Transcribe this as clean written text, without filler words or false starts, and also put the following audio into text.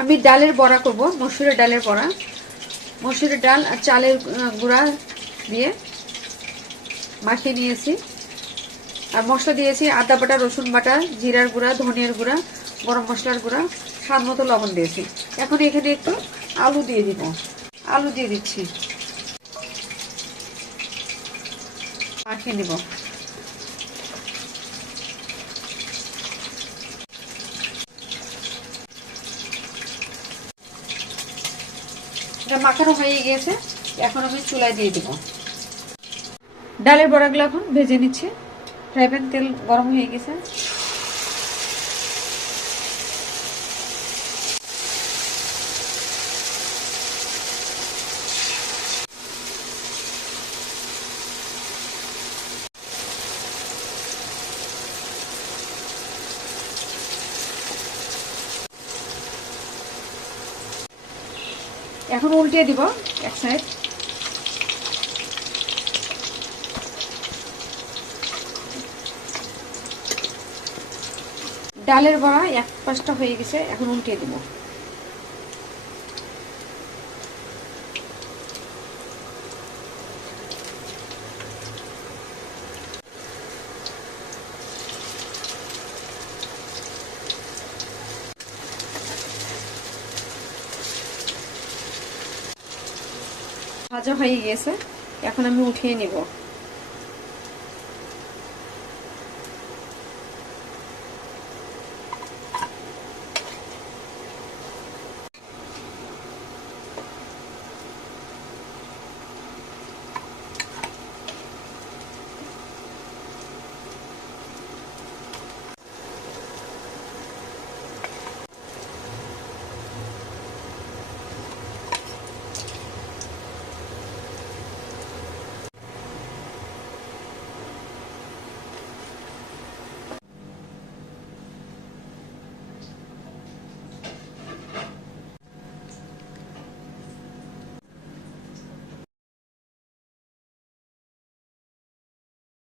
আমি ডালের বড়া করব, মসুরের ডালের বড়া। মসুরের ডাল আর চালের গুঁড়া দিয়ে মাখিয়ে নিয়েছি। আর মশলা দিয়েছি আদা বাটা, রসুন বাটা, জিরার গুঁড়া, ধনিয়ার গুঁড়া, গরম মশলার গুঁড়া, স্বাদ মতো লবণ দিয়েছি। এখন এখানে একটু আলু দিয়ে দিব, আলু দিয়ে দিচ্ছি, মাখিয়ে নিব। এটা মাখানো হয়ে গিয়েছে, এখন আমি চুলায় দিয়ে দিব। ডালের বড়াগুলো এখন ভেজে নিচ্ছি। ফ্রাই প্যান তেল গরম হয়ে গেছে। এখন উল্টিয়ে দিব এক সাইড। ডালের বড়া এক পাশটা হয়ে গেছে, এখন উল্টিয়ে দিব। ভাজা হয়ে গেছে, এখন আমি উঠিয়ে নিব।